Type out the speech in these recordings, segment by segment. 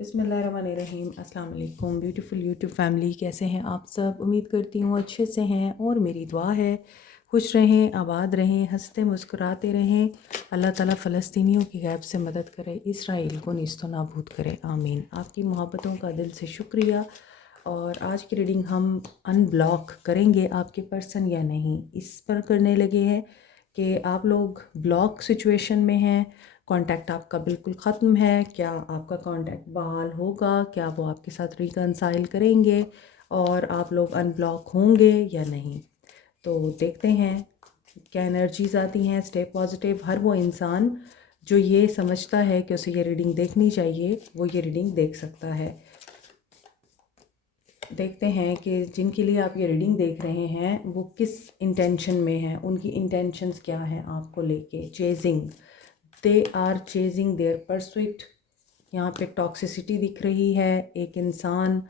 बिस्मिल्लाहिर्रहमानिर्रहीम। अस्सलाम वालेकुम ब्यूटीफुल यूट्यूब फैमिली, कैसे हैं आप सब? उम्मीद करती हूँ अच्छे से हैं और मेरी दुआ है खुश रहें, आबाद रहें, हंसते मुस्कुराते रहें। अल्लाह ताला फ़लस्तीनियों की गैब से मदद करे, इसराइल को नीस्तो नाबूद करे, आमीन। आपकी मोहब्बतों का दिल से शुक्रिया। और आज की रीडिंग हम अनब्लॉक करेंगे आपके पर्सन या नहीं, इस पर करने लगे हैं कि आप लोग ब्लॉक सिचुएशन में हैं, कांटेक्ट आपका बिल्कुल ख़त्म है, क्या आपका कांटेक्ट बहाल होगा, क्या वो आपके साथ रिकंसाइल करेंगे और आप लोग अनब्लॉक होंगे या नहीं। तो देखते हैं क्या एनर्जीज आती हैं। Stay positive. हर वो इंसान जो ये समझता है कि उसे ये रीडिंग देखनी चाहिए, वो ये रीडिंग देख सकता है। देखते हैं कि जिनके लिए आप ये रीडिंग देख रहे हैं वो किस इंटेंशन में हैं, उनकी इंटेंशंस क्या हैं आपको लेके। Chasing, they are chasing their pursuit. यहाँ पे टॉक्सिसिटी दिख रही है, एक इंसान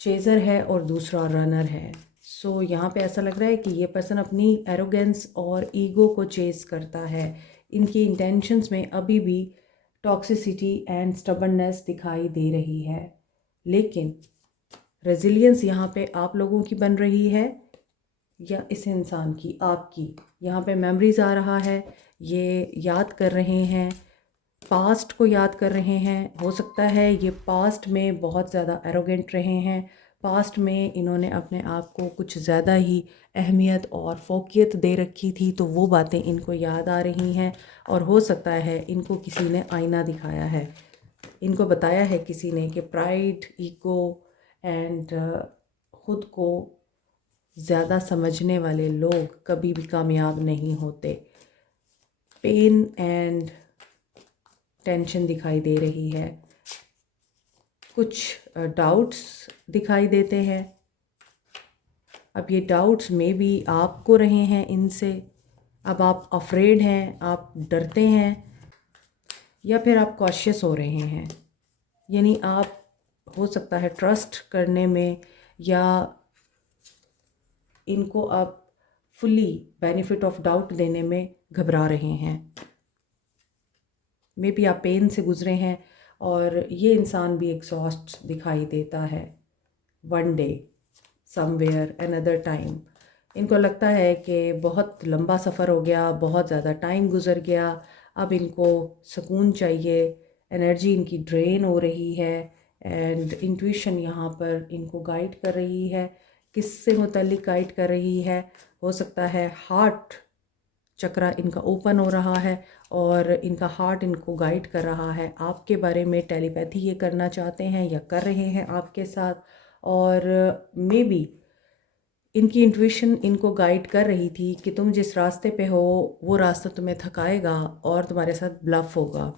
चेज़र है और दूसरा रनर है। सो यहाँ पे ऐसा लग रहा है कि ये पर्सन अपनी एरोगेंस और ईगो को चेज़ करता है। इनकी इंटेंशंस में अभी भी टॉक्सिसिटी एंड स्टबर्ननेस दिखाई दे रही है, लेकिन रेजिलियंस यहाँ पे आप लोगों की बन रही है या इस इंसान की, आपकी। यहाँ पे मेमोरीज आ रहा है, ये याद कर रहे हैं, पास्ट को याद कर रहे हैं। हो सकता है ये पास्ट में बहुत ज़्यादा एरोगेंट रहे हैं, पास्ट में इन्होंने अपने आप को कुछ ज़्यादा ही अहमियत और फोकियत दे रखी थी, तो वो बातें इनको याद आ रही हैं। और हो सकता है इनको किसी ने आईना दिखाया है, इनको बताया है किसी ने कि प्राइड, ईगो एंड ख़ुद को ज़्यादा समझने वाले लोग कभी भी कामयाब नहीं होते। पेन एंड टेंशन दिखाई दे रही है, कुछ डाउट्स दिखाई देते हैं। अब ये डाउट्स में भी आपको रहे हैं इनसे, अब आप अफ्रेड हैं, आप डरते हैं या फिर आप कॉशियस हो रहे हैं। यानी आप, हो सकता है ट्रस्ट करने में या इनको आप फुली बेनिफिट ऑफ डाउट देने में घबरा रहे हैं। मे बी आप पेन से गुजरे हैं और ये इंसान भी एग्जॉस्ट दिखाई देता है। One day, somewhere, another time. इनको लगता है कि बहुत लंबा सफ़र हो गया, बहुत ज़्यादा टाइम गुजर गया, अब इनको सुकून चाहिए। एनर्जी इनकी ड्रेन हो रही है एंड इंट्यूशन यहाँ पर इनको गाइड कर रही है। किससे मुतल्लिक गाइड कर रही है? हो सकता है हार्ट चक्रा इनका ओपन हो रहा है और इनका हार्ट इनको गाइड कर रहा है। आपके बारे में टेलीपैथी ये करना चाहते हैं या कर रहे हैं आपके साथ। और मे बी इनकी इंट्यूशन इनको गाइड कर रही थी कि तुम जिस रास्ते पे हो वो रास्ता तुम्हें थकाएगा और तुम्हारे साथ ब्लफ होगा।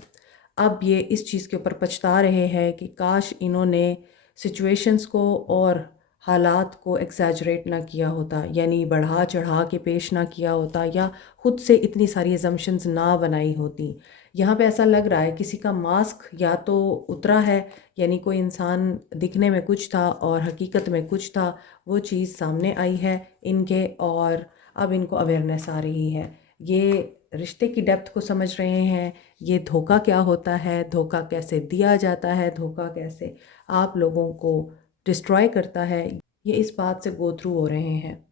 अब ये इस चीज़ के ऊपर पछता रहे हैं कि काश इन्होंने सिचुएशंस को और हालात को एक्सैजरेट ना किया होता, यानी बढ़ा चढ़ा के पेश ना किया होता या खुद से इतनी सारी एजम्पशंस ना बनाई होती। यहाँ पे ऐसा लग रहा है किसी का मास्क या तो उतरा है, यानी कोई इंसान दिखने में कुछ था और हकीकत में कुछ था, वो चीज़ सामने आई है इनके और अब इनको अवेयरनेस आ रही है। ये रिश्ते की डेप्थ को समझ रहे हैं, ये धोखा क्या होता है, धोखा कैसे दिया जाता है, धोखा कैसे आप लोगों को डिस्ट्रॉय करता है, ये इस बात से गो थ्रू हो रहे हैं।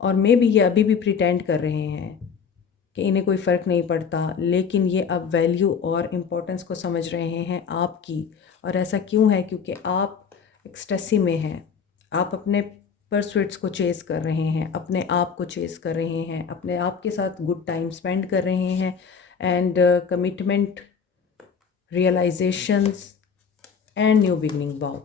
और मे बी ये अभी भी प्रिटेंड कर रहे हैं कि इन्हें कोई फ़र्क नहीं पड़ता, लेकिन ये अब वैल्यू और इम्पोर्टेंस को समझ रहे हैं आपकी। और ऐसा क्यों है? क्योंकि आप एक्सटेसी में हैं, आप अपने परस्यूट्स को चेज़ कर रहे हैं, अपने आप को चेज़ कर रहे हैं, अपने आप के साथ गुड टाइम स्पेंड कर रहे हैं and commitment, realisations and new beginning. Wow,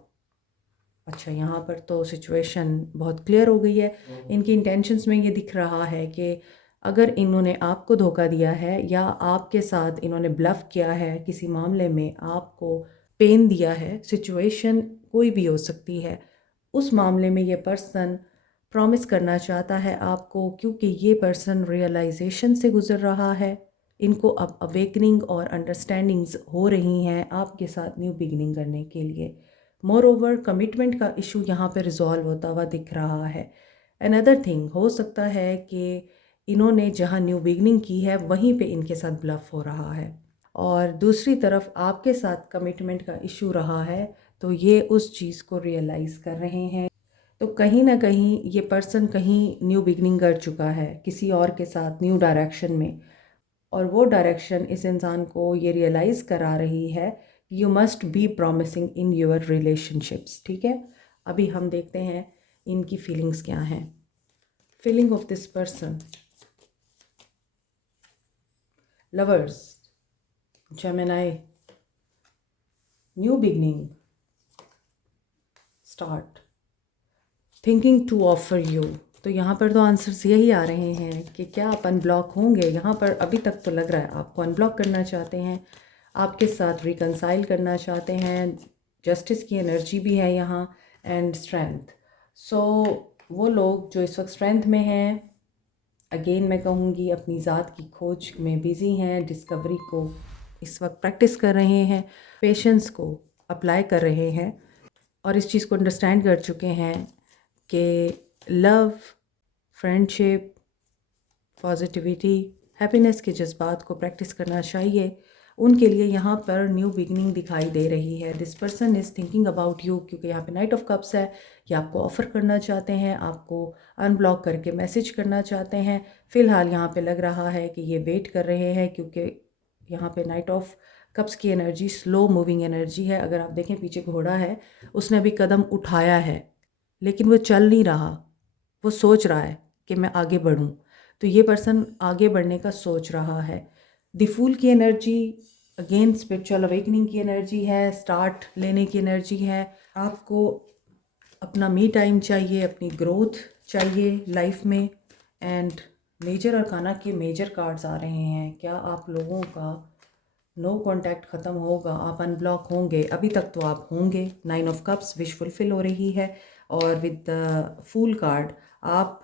अच्छा, यहाँ पर तो सिचुएशन बहुत क्लियर हो गई है। इनकी इंटेंशंस में ये दिख रहा है कि अगर इन्होंने आपको धोखा दिया है या आपके साथ इन्होंने ब्लफ किया है किसी मामले में, आपको पेन दिया है, सिचुएशन कोई भी हो सकती है, उस मामले में ये पर्सन प्रॉमिस करना चाहता है आपको, क्योंकि ये पर्सन रियलाइजेशन से गुज़र रहा है। इनको अब अवेकनिंग और अंडरस्टैंडिंग्स हो रही हैं आपके साथ न्यू बिगिनिंग करने के लिए। मोर ओवर कमिटमेंट का इशू यहाँ पे रिजॉल्व होता हुआ दिख रहा है। अनदर थिंग, हो सकता है कि इन्होंने जहाँ न्यू बिगनिंग की है वहीं पे इनके साथ ब्लफ हो रहा है और दूसरी तरफ आपके साथ कमिटमेंट का इशू रहा है, तो ये उस चीज़ को रियलाइज़ कर रहे हैं। तो कहीं ना कहीं ये पर्सन कहीं न्यू बिगनिंग कर चुका है किसी और के साथ न्यू डायरेक्शन में, और वो डायरेक्शन इस इंसान को ये रियलाइज़ करा रही है कि you must be promising in your relationships. ठीक है, अभी हम देखते हैं इनकी फीलिंग्स क्या हैं। Feeling of this person, lovers, Gemini, new beginning, start, thinking to offer you. तो यहाँ पर तो आंसर्स यही आ रहे हैं कि क्या आप अनब्लॉक होंगे। यहाँ पर अभी तक तो लग रहा है आपको अनब्लॉक करना चाहते हैं, आपके साथ रिकंसाइल करना चाहते हैं। जस्टिस की एनर्जी भी है यहाँ, एंड स्ट्रेंथ। सो वो लोग जो इस वक्त स्ट्रेंथ में हैं, अगेन मैं कहूँगी अपनी ज़ात की खोज में बिज़ी हैं, डिस्कवरी को इस वक्त प्रैक्टिस कर रहे हैं, पेशेंस को अप्लाई कर रहे हैं, और इस चीज़ को अंडरस्टैंड कर चुके हैं कि लव, फ्रेंडशिप, पॉजिटिविटी, हैप्पीनेस के जज्बात को प्रैक्टिस करना चाहिए। उनके लिए यहाँ पर न्यू बिगनिंग दिखाई दे रही है। This person is thinking about you, क्योंकि यहाँ पे नाइट ऑफ कप्स है। ये आपको ऑफ़र करना चाहते हैं, आपको अनब्लॉक करके मैसेज करना चाहते हैं। फ़िलहाल यहाँ पे लग रहा है कि ये वेट कर रहे हैं, क्योंकि यहाँ पे नाइट ऑफ कप्स की एनर्जी स्लो मूविंग एनर्जी है। अगर आप देखें पीछे घोड़ा है, उसने अभी कदम उठाया है लेकिन वो चल नहीं रहा, वो सोच रहा है कि मैं आगे बढ़ूं। तो ये पर्सन आगे बढ़ने का सोच रहा है। द फूल की एनर्जी अगेन स्पिरिचुअल अवेकनिंग की एनर्जी है, स्टार्ट लेने की एनर्जी है। आपको अपना मी टाइम चाहिए, अपनी ग्रोथ चाहिए लाइफ में। एंड मेजर अरकाना के मेजर कार्ड्स आ रहे हैं। क्या आप लोगों का नो कांटेक्ट ख़त्म होगा, आप अनब्लॉक होंगे? अभी तक तो आप होंगे। 9 ऑफ कप्स विश फुलफिल हो रही है, और विद द फूल कार्ड आप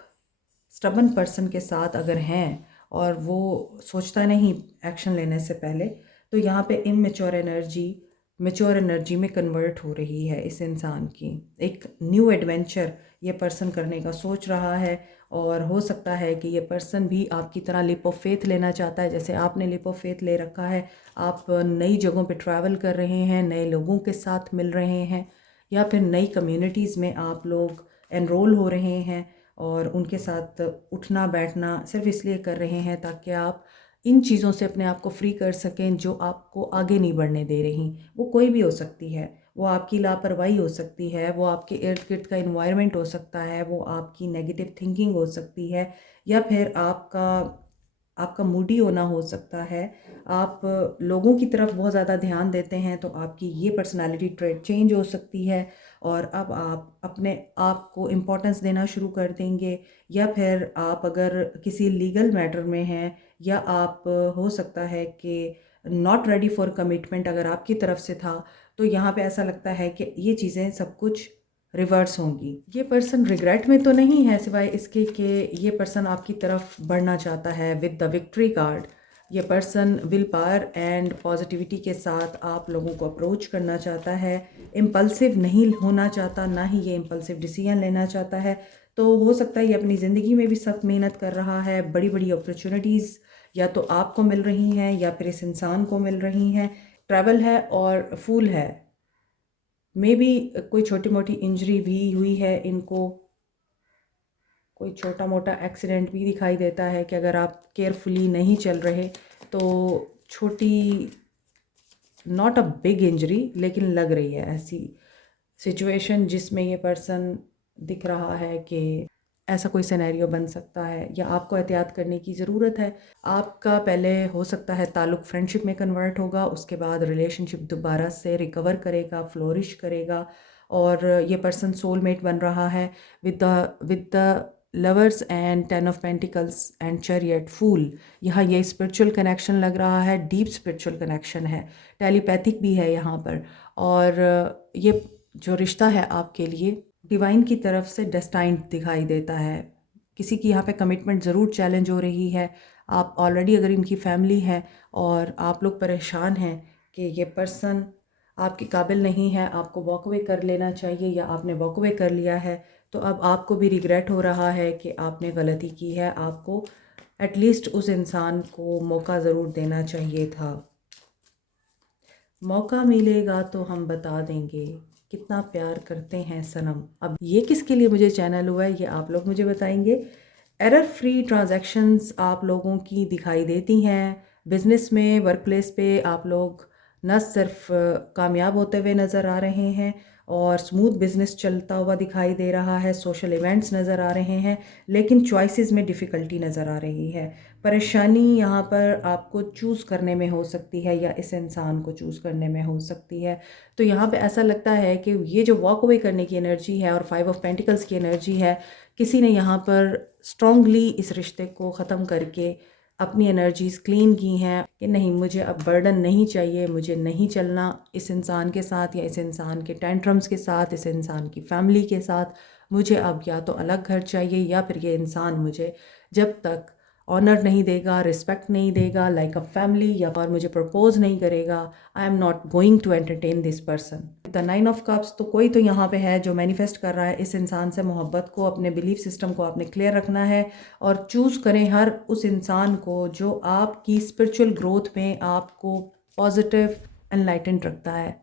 स्टबन पर्सन के साथ अगर हैं और वो सोचता नहीं एक्शन लेने से पहले, तो यहाँ पे इमेच्योर एनर्जी मेच्योर एनर्जी में कन्वर्ट हो रही है इस इंसान की। एक न्यू एडवेंचर ये पर्सन करने का सोच रहा है, और हो सकता है कि ये पर्सन भी आपकी तरह लिप ऑफ फेथ लेना चाहता है, जैसे आपने लिप ऑफ फेथ ले रखा है। आप नई जगहों पे ट्रैवल कर रहे हैं, नए लोगों के साथ मिल रहे हैं, या फिर नई कम्युनिटीज़ में आप लोग एनरोल हो रहे हैं, और उनके साथ उठना बैठना सिर्फ इसलिए कर रहे हैं ताकि आप इन चीज़ों से अपने आप को फ्री कर सकें जो आपको आगे नहीं बढ़ने दे रही। वो कोई भी हो सकती है, वो आपकी लापरवाही हो सकती है, वो आपके इर्द गिर्द का इन्वायरमेंट हो सकता है, वो आपकी नेगेटिव थिंकिंग हो सकती है, या फिर आपका मूडी होना हो सकता है। आप लोगों की तरफ बहुत ज़्यादा ध्यान देते हैं, तो आपकी ये पर्सनालिटी ट्रेट चेंज हो सकती है, और अब आप अपने आप को इम्पोर्टेंस देना शुरू कर देंगे। या फिर आप अगर किसी लीगल मैटर में हैं, या आप हो सकता है कि नॉट रेडी फॉर कमिटमेंट अगर आपकी तरफ से था, तो यहाँ पे ऐसा लगता है कि ये चीज़ें सब कुछ रिवर्स होंगी। ये पर्सन रिग्रेट में तो नहीं है, सिवाय इसके कि ये पर्सन आपकी तरफ बढ़ना चाहता है विद द विक्ट्री कार्ड। ये person will power and positivity के साथ आप लोगों को अप्रोच करना चाहता है। इम्पल्सिव नहीं होना चाहता, ना ही ये इम्पल्सिव डिसीजन लेना चाहता है। तो हो सकता है ये अपनी ज़िंदगी में भी सख्त मेहनत कर रहा है। बड़ी बड़ी अपॉर्चुनिटीज़ या तो आपको मिल रही हैं, या फिर इस इंसान को मिल रही हैं। ट्रैवल है और फूल है। मे बी कोई छोटी मोटी इंजरी भी हुई है इनको, कोई छोटा मोटा एक्सीडेंट भी दिखाई देता है कि अगर आप केयरफुली नहीं चल रहे तो छोटी, नॉट अ बिग इंजरी, लेकिन लग रही है ऐसी सिचुएशन जिसमें ये पर्सन दिख रहा है कि ऐसा कोई सिनेरियो बन सकता है, या आपको एहतियात करने की ज़रूरत है। आपका पहले हो सकता है ताल्लुक़ फ्रेंडशिप में कन्वर्ट होगा, उसके बाद रिलेशनशिप दोबारा से रिकवर करेगा, फ्लोरिश करेगा, और ये पर्सन सोलमेट बन रहा है with the lovers and 10 of pentacles and chariot fool. यहाँ ये स्पिरिचुअल कनेक्शन लग रहा है, डीप स्पिरिचुअल कनेक्शन है, टेलीपैथिक भी है यहाँ पर। और ये जो रिश्ता है आपके लिए डिवाइन की तरफ से डेस्टाइन्ड दिखाई देता है। किसी की यहाँ पे कमिटमेंट ज़रूर चैलेंज हो रही है। आप ऑलरेडी अगर इनकी फैमिली है और आप लोग परेशान हैं कि ये पर्सन आपके काबिल नहीं है, आपको वॉक अवे कर लेना चाहिए, या आपने वॉक अवे कर लिया है, तो अब आपको भी रिग्रेट हो रहा है कि आपने गलती की है। आपको एटलीस्ट उस इंसान को मौका ज़रूर देना चाहिए था। मौका मिलेगा तो हम बता देंगे कितना प्यार करते हैं सनम। अब ये किसके लिए मुझे चैनल हुआ है ये आप लोग मुझे बताएंगे। एरर फ्री ट्रांजैक्शंस आप लोगों की दिखाई देती हैं बिज़नेस में, वर्क प्लेस पे आप लोग न सिर्फ कामयाब होते हुए नज़र आ रहे हैं और स्मूथ बिजनेस चलता हुआ दिखाई दे रहा है, सोशल इवेंट्स नज़र आ रहे हैं, लेकिन चॉइसेस में डिफ़िकल्टी नज़र आ रही है। परेशानी यहाँ पर आपको चूज़ करने में हो सकती है या इस इंसान को चूज़ करने में हो सकती है। तो यहाँ पे ऐसा लगता है कि ये जो वॉक अवे करने की एनर्जी है और 5 ऑफ पेंटिकल्स की एनर्जी है, किसी ने यहाँ पर स्ट्रांगली इस रिश्ते को ख़त्म करके अपनी एनर्जीज़ क्लीन की हैं कि नहीं, मुझे अब बर्डन नहीं चाहिए, मुझे नहीं चलना इस इंसान के साथ या इस इंसान के टेंट्रम्स के साथ, इस इंसान की फैमिली के साथ। मुझे अब या तो अलग घर चाहिए या फिर ये इंसान मुझे जब तक ऑनर नहीं देगा, रिस्पेक्ट नहीं देगा लाइक अ फैमिली, या और मुझे प्रपोज नहीं करेगा, I am not going to entertain this person. The 9 of cups, तो कोई तो यहाँ पे है जो मैनिफेस्ट कर रहा है इस इंसान से मोहब्बत को, अपने बिलीफ सिस्टम को आपने क्लियर रखना है और चूज़ करें हर उस इंसान को जो आपकी स्पिरिचुअल ग्रोथ में आपको पॉजिटिव एनलाइटेंड रखता है।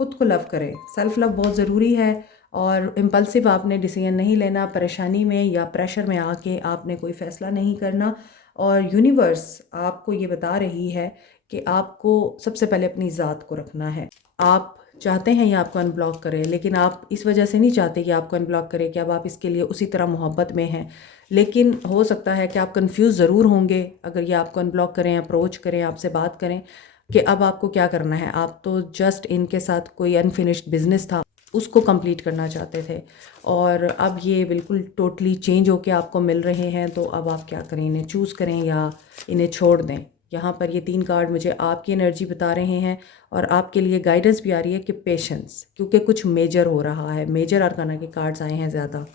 खुद को लव करें, सेल्फ लव बहुत ज़रूरी है और इम्पल्सिव आपने डिसीजन नहीं लेना, परेशानी में या प्रेशर में आके आपने कोई फ़ैसला नहीं करना। और यूनिवर्स आपको ये बता रही है कि आपको सबसे पहले अपनी ज़ात को रखना है। आप चाहते हैं ये आपको अनब्लॉक करे, लेकिन आप इस वजह से नहीं चाहते कि आपको अनब्लॉक करे कि अब आप इसके लिए उसी तरह मोहब्बत में हैं। लेकिन हो सकता है कि आप कंफ्यूज ज़रूर होंगे अगर ये आपको अनब्लॉक करें, अप्रोच करें, आपसे बात करें कि अब आपको क्या करना है। आप तो जस्ट इनके साथ कोई अनफिनिश्ड बिजनेस था उसको कंप्लीट करना चाहते थे और अब ये बिल्कुल टोटली चेंज होके आपको मिल रहे हैं, तो अब आप क्या करें, इन्हें चूज़ करें या इन्हें छोड़ दें। यहाँ पर ये 3 कार्ड मुझे आपकी एनर्जी बता रहे हैं और आपके लिए गाइडेंस भी आ रही है कि पेशेंस, क्योंकि कुछ मेजर हो रहा है। मेजर अरकाना के कार्ड्स आए हैं ज़्यादा।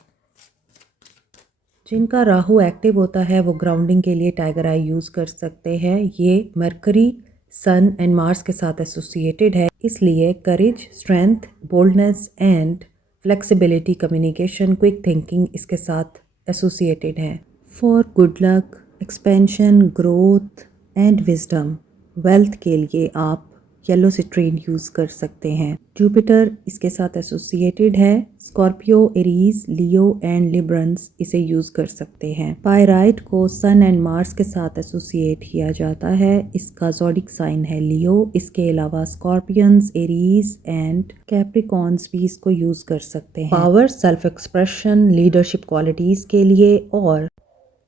जिनका राहु एक्टिव होता है वो ग्राउंडिंग के लिए टाइगर आई यूज़ कर सकते हैं। ये मरकरी, सन एंड मार्स के साथ एसोसिएटेड है, इसलिए courage, strength, boldness and flexibility, communication, quick thinking इसके साथ एसोसिएटेड है। For good luck, expansion, growth and wisdom, wealth के लिए आप येलो सिट्रीन यूज़ कर सकते हैं। जुपिटर इसके साथ एसोसिएटेड है। Scorpio, Aries, Leo and Librans इसे यूज़ कर सकते हैं। पायराइट को सन एंड मार्स के साथ एसोसिएट किया जाता है, इसका ज़ोडिक साइन है लियो। इसके अलावा स्कॉर्पियंस, एरीज एंड कैप्रिकॉन्स भी इसको यूज़ कर सकते हैं। Power, self expression, leadership qualities के लिए, और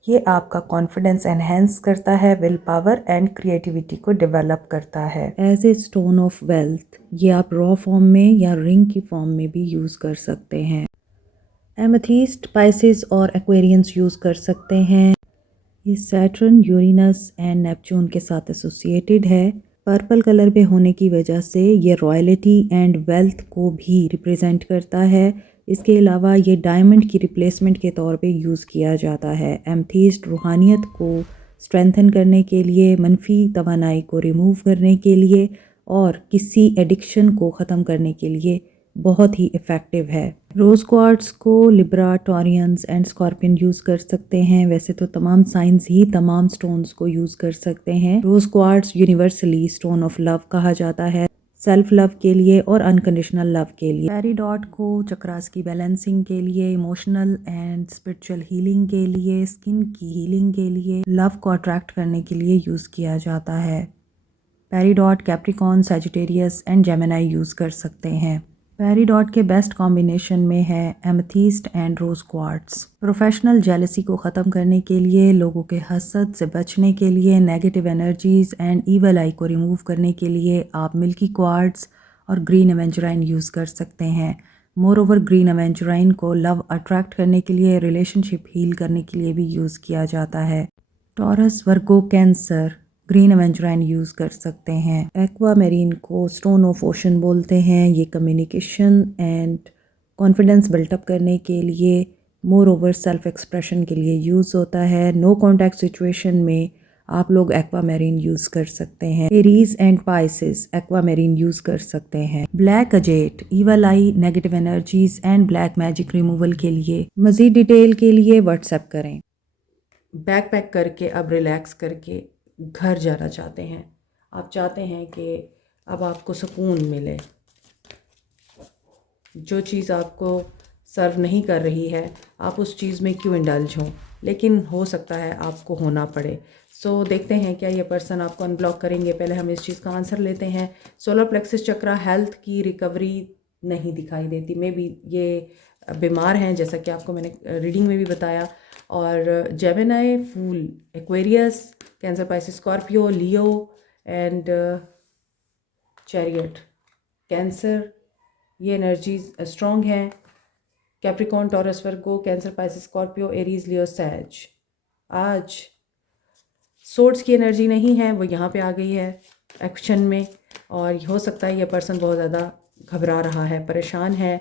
ये आपका कॉन्फिडेंस एनहेंस करता है, विल पावर एंड क्रिएटिविटी को डेवलप करता है। As a stone of wealth, ये आप रॉ फॉर्म में या रिंग की फॉर्म में भी यूज़ कर सकते हैं। एमेथिस्ट, पाइसिस और एक्वेरियंस यूज़ कर सकते हैं। ये सैटर्न, यूरेनस एंड नेपच्यून के साथ एसोसिएटेड है। पर्पल कलर पे होने की वजह से ये रॉयल्टी एंड वेल्थ को भी रिप्रेजेंट करता है। इसके अलावा ये डायमंड की रिप्लेसमेंट के तौर पे यूज़ किया जाता है। एमेथिस्ट रूहानियत को स्ट्रेंथन करने के लिए, मनफी तवानाई को रिमूव करने के लिए और किसी एडिक्शन को ख़त्म करने के लिए बहुत ही इफ़ेक्टिव है। रोज़ क्वार्ट्स को Libra, Taureans and scorpion use कर सकते हैं। वैसे तो तमाम साइंस ही तमाम स्टोन्स को यूज़ कर सकते हैं। Rose quartz universally stone of love कहा जाता है, सेल्फ लव के लिए और अनकंडीशनल लव के लिए। पेरिडॉट को चक्रास की बैलेंसिंग के लिए, इमोशनल एंड स्पिरिचुअल हीलिंग के लिए, स्किन की हीलिंग के लिए, लव को अट्रैक्ट करने के लिए यूज़ किया जाता है। Peridot Capricorn, Sagittarius and Gemini use कर सकते हैं। पेरिडॉट के बेस्ट कॉम्बिनेशन में है amethyst and rose quartz. Professional jealousy को ख़त्म करने के लिए, लोगों के हसद से बचने के लिए, नेगेटिव एनर्जीज एंड ईवल आई को रिमूव करने के लिए आप मिल्की क्वार्ट्स और ग्रीन एवेंजराइन यूज़ कर सकते हैं। मोर ओवर ग्रीन एवेंजराइन को लव अट्रैक्ट करने के लिए, रिलेशनशिप हील करने के लिए भी यूज़ किया जाता है। Taurus, Virgo, cancer green एवेंजराइन use कर सकते हैं। एक्वा मैरीन को स्टोन ऑफ ओशन बोलते हैं। ये कम्युनिकेशन एंड कॉन्फिडेंस बिल्टअप करने के लिए, मोर ओवर सेल्फ एक्सप्रेशन के लिए यूज़ होता है। नो कॉन्टैक्ट सिचुएशन में आप लोग एक्वा मैरीन यूज़ कर सकते हैं। Aries and Pisces aqua marine use कर सकते हैं। Black अजेट, evil I, negative energies and black magic removal के लिए। मज़ीद डिटेल के लिए व्हाट्सएप करें। बैक पैक करके अब रिलैक्स करके घर जाना चाहते हैं। आप चाहते हैं कि अब आपको सुकून मिले। जो चीज़ आपको सर्व नहीं कर रही है, आप उस चीज़ में क्यों इंडल्ज हों, लेकिन हो सकता है आपको होना पड़े। सो देखते हैं क्या ये पर्सन आपको अनब्लॉक करेंगे। पहले हम इस चीज़ का आंसर लेते हैं। सोलर प्लेक्सिस चक्रा, हेल्थ की रिकवरी नहीं दिखाई देती। मे बी ये बीमार हैं, जैसा कि आपको मैंने रीडिंग में भी बताया। और Gemini, fool, Aquarius, Cancer, Pisces, Scorpio, Leo and chariot. Cancer, ये एनर्जीज स्ट्रॉन्ग हैं। Capricorn, Taurus, Virgo, Cancer, Pisces, Scorpio, Aries, Leo, Sag. आज सोर्ड्स की एनर्जी नहीं है, वो यहाँ पे आ गई है एक्शन में। और हो सकता है ये पर्सन बहुत ज़्यादा घबरा रहा है, परेशान है।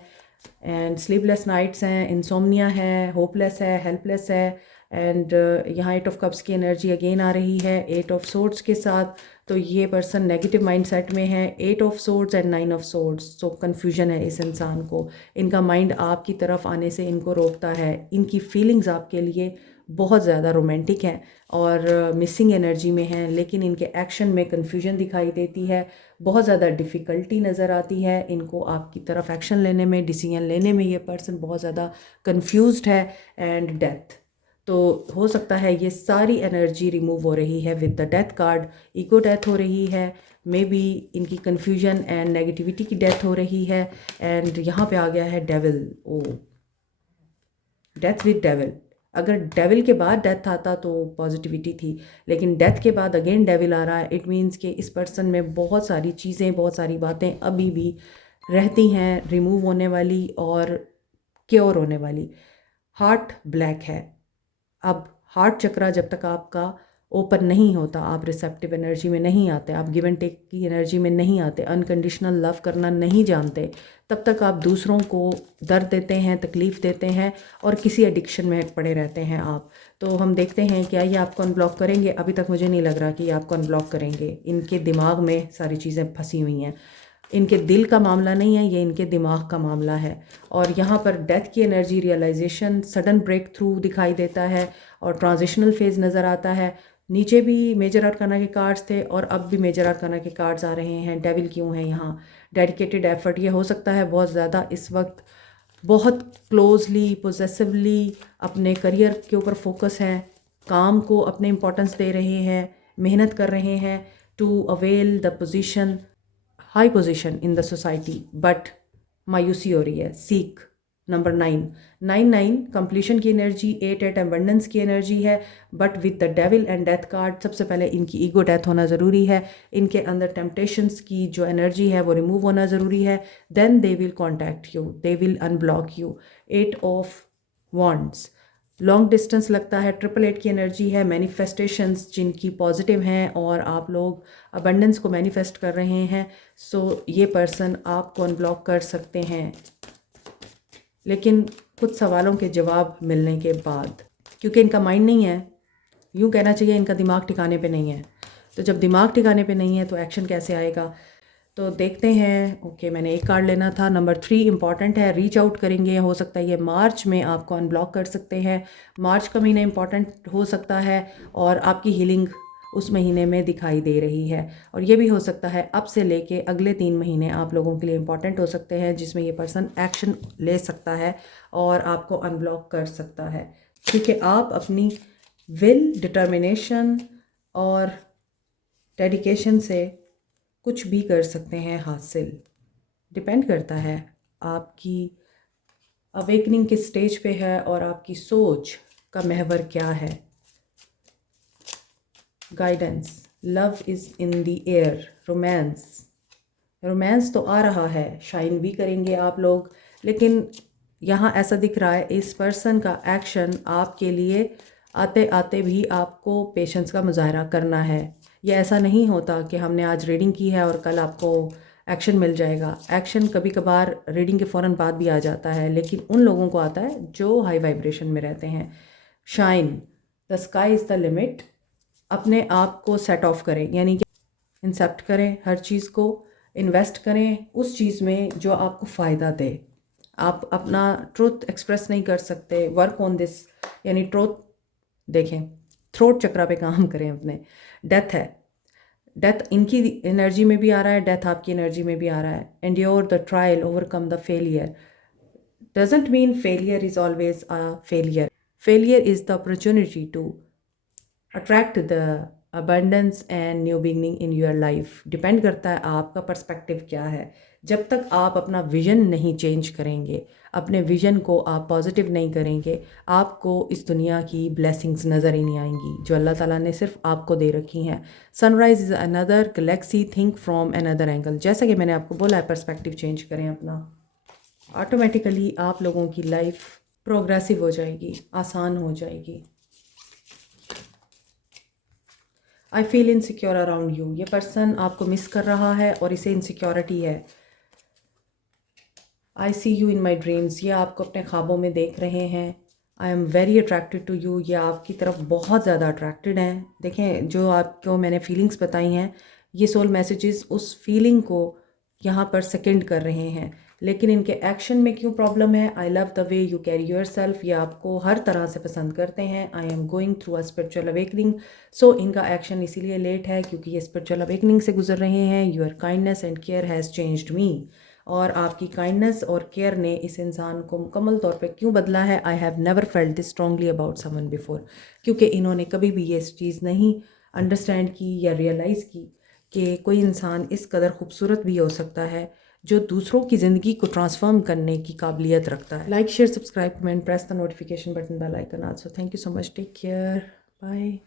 एंड स्लीपलेस नाइट्स हैं, इंसोमनिया है, होपलेस है, हेल्पलेस है। एंड यहाँ 8 ऑफ कप्स की एनर्जी अगेन आ रही है 8 ऑफ सोर्ड्स के साथ। तो ये पर्सन नेगेटिव माइंडसेट में है। 8 of swords and 9 of swords, तो कन्फ्यूजन है इस इंसान को। इनका माइंड आपकी तरफ आने से इनको रोकता है। इनकी फीलिंग्स आपके लिए बहुत ज़्यादा रोमांटिक हैं और मिसिंग एनर्जी में हैं, लेकिन इनके एक्शन में कन्फ्यूजन दिखाई देती है। बहुत ज़्यादा डिफ़िकल्टी नज़र आती है इनको आपकी तरफ एक्शन लेने में, डिसीजन लेने में। ये पर्सन बहुत ज़्यादा कन्फ्यूज्ड है। एंड डेथ, तो हो सकता है ये सारी एनर्जी रिमूव हो रही है with the death card. Ego death हो रही है, मे बी इनकी कन्फ्यूजन एंड नेगेटिविटी की डेथ हो रही है। एंड यहाँ पे आ गया है devil. Oh, death with devil. अगर डेविल के बाद डेथ आता तो पॉजिटिविटी थी, लेकिन डेथ के बाद अगेन डेविल आ रहा है। इट मीन्स कि इस पर्सन में बहुत सारी चीज़ें, बहुत सारी बातें अभी भी रहती हैं रिमूव होने वाली और क्योर होने वाली। हार्ट ब्लैक है। अब हार्ट चक्रा जब तक आपका ओपन नहीं होता, आप रिसेप्टिव एनर्जी में नहीं आते, आप गिव एंड टेक की एनर्जी में नहीं आते, अनकंडीशनल लव करना नहीं जानते, तब तक आप दूसरों को दर्द देते हैं, तकलीफ़ देते हैं और किसी एडिक्शन में पड़े रहते हैं आप। तो हम देखते हैं क्या ये आपको अनब्लॉक करेंगे। अभी तक मुझे नहीं लग रहा कि ये आपको अनब्लॉक करेंगे। इनके दिमाग में सारी चीज़ें फंसी हुई हैं। इनके दिल का मामला नहीं है, ये इनके दिमाग का मामला है। और यहाँ पर डेथ की energy, realization, sudden breakthrough दिखाई देता है और ट्रांजिशनल फेज़ नज़र आता है। नीचे भी मेजर आर्काना के कार्ड्स थे और अब भी मेजर आर्काना के कार्ड्स आ रहे हैं। डेविल क्यों है यहाँ? डेडिकेटेड एफर्ट, ये हो सकता है बहुत ज़्यादा इस वक्त बहुत क्लोजली, पोजेसिवली अपने करियर के ऊपर फोकस है, काम को अपने इम्पोर्टेंस दे रहे हैं, मेहनत कर रहे हैं to avail the position, high position in the society. But मायूसी हो रही है। सीक, नंबर 9, 9 कंप्लीशन की एनर्जी, 8 एबंडेंस की एनर्जी है। But with the devil and death card, सबसे पहले इनकी ईगो डेथ होना ज़रूरी है। इनके अंदर टेम्पटेशंस की जो एनर्जी है वो रिमूव होना ज़रूरी है। Then they will contact you, they will unblock you. 8 of wands, long distance लगता है। 888 की एनर्जी है। मैनिफेस्टेशंस जिनकी पॉजिटिव हैं और आप लोग अबंडेंस को मैनिफेस्ट कर रहे हैं। सो ये पर्सन आपको अनब्लॉक कर सकते हैं, लेकिन कुछ सवालों के जवाब मिलने के बाद, क्योंकि इनका माइंड नहीं है, यूँ कहना चाहिए इनका दिमाग ठिकाने पे नहीं है। तो जब दिमाग ठिकाने पे नहीं है तो एक्शन कैसे आएगा? तो देखते हैं। ओके, मैंने एक कार्ड लेना था। नंबर 3 इंपॉर्टेंट है, रीच आउट करेंगे। हो सकता है ये मार्च में आपको अनब्लॉक कर सकते हैं। मार्च का महीना इंपॉर्टेंट हो सकता है और आपकी हीलिंग उस महीने में दिखाई दे रही है। और ये भी हो सकता है अब से लेके अगले 3 महीने आप लोगों के लिए इंपॉर्टेंट हो सकते हैं, जिसमें ये पर्सन एक्शन ले सकता है और आपको अनब्लॉक कर सकता है, क्योंकि आप अपनी विल, डिटर्मिनेशन और डेडिकेशन से कुछ भी कर सकते हैं हासिल। डिपेंड करता है आपकी अवेकनिंग किस स्टेज पे है और आपकी सोच का महवर क्या है। Guidance, love is in the air. Romance, romance तो आ रहा है, शाइन भी करेंगे आप लोग, लेकिन यहाँ ऐसा दिख रहा है इस पर्सन का एक्शन आपके लिए आते आते भी आपको पेशेंस का मुजाहरा करना है। ये ऐसा नहीं होता कि हमने आज रीडिंग की है और कल आपको एक्शन मिल जाएगा। एक्शन कभी कभार रीडिंग के फ़ौरन बाद भी आ जाता है, लेकिन उन लोगों को आता है जो हाई वाइब्रेशन में रहते हैं। Shine, the sky is the limit. अपने आप को सेट ऑफ करें, यानी कि इंसेप्ट करें हर चीज़ को, इन्वेस्ट करें उस चीज़ में जो आपको फ़ायदा दे। आप अपना ट्रूथ एक्सप्रेस नहीं कर सकते, वर्क ऑन दिस, यानी ट्रूथ देखें, थ्रोट चक्रा पे काम करें अपने। डेथ है, डेथ इनकी एनर्जी में भी आ रहा है, डेथ आपकी एनर्जी में भी आ रहा है। Endure the trial, overcome the failure. Doesn't mean failure is always a failure. Failure is the opportunity to attract the abundance and new beginning in your life. Depend करता है आपका पर्सपेक्टिव क्या है। जब तक आप अपना विजन नहीं चेंज करेंगे, अपने विजन को आप पॉजिटिव नहीं करेंगे, आपको इस दुनिया की ब्लेसिंग्स नज़र ही नहीं आएंगी जो अल्लाह ताला ने सिर्फ आपको दे रखी हैं। Sunrise is another Galaxy, think from another angle. जैसा कि मैंने आपको बोला है, पर्सपेक्टिव चेंज करें अपना, ऑटोमेटिकली आप लोगों की लाइफ प्रोग्रेसिव हो जाएगी, आसान हो जाएगी। I feel insecure around you. ये पर्सन आपको मिस कर रहा है और इसे इनसिक्योरिटी है। I see you in my dreams. ये आपको अपने ख्वाबों में देख रहे हैं। I am very attracted to you. ये आपकी तरफ बहुत ज़्यादा अट्रैक्टेड हैं। देखें, जो आपको मैंने फीलिंग्स बताई हैं, ये सोल मैसेजेस उस फीलिंग को यहाँ पर सेकेंड कर रहे हैं। लेकिन इनके एक्शन में क्यों प्रॉब्लम है? I love the way you carry yourself. ये आपको हर तरह से पसंद करते हैं। I am going through a spiritual awakening. So इनका एक्शन इसीलिए लेट है क्योंकि ये स्पिरिचुअल अवेकनिंग से गुजर रहे हैं। Your kindness and care has changed me. और आपकी काइंडनेस और केयर ने इस इंसान को मुकम्मल तौर पे क्यों बदला है? I have never felt this strongly about someone before. क्योंकि इन्होंने कभी भी ये चीज़ नहीं अंडरस्टैंड की या रियलाइज़ की कि कोई इंसान इस कदर खूबसूरत भी हो सकता है जो दूसरों की ज़िंदगी को ट्रांसफॉर्म करने की काबिलियत रखता है। Like, share, subscribe, comment, press the notification button, bell icon also. Thank you so much, take care, bye.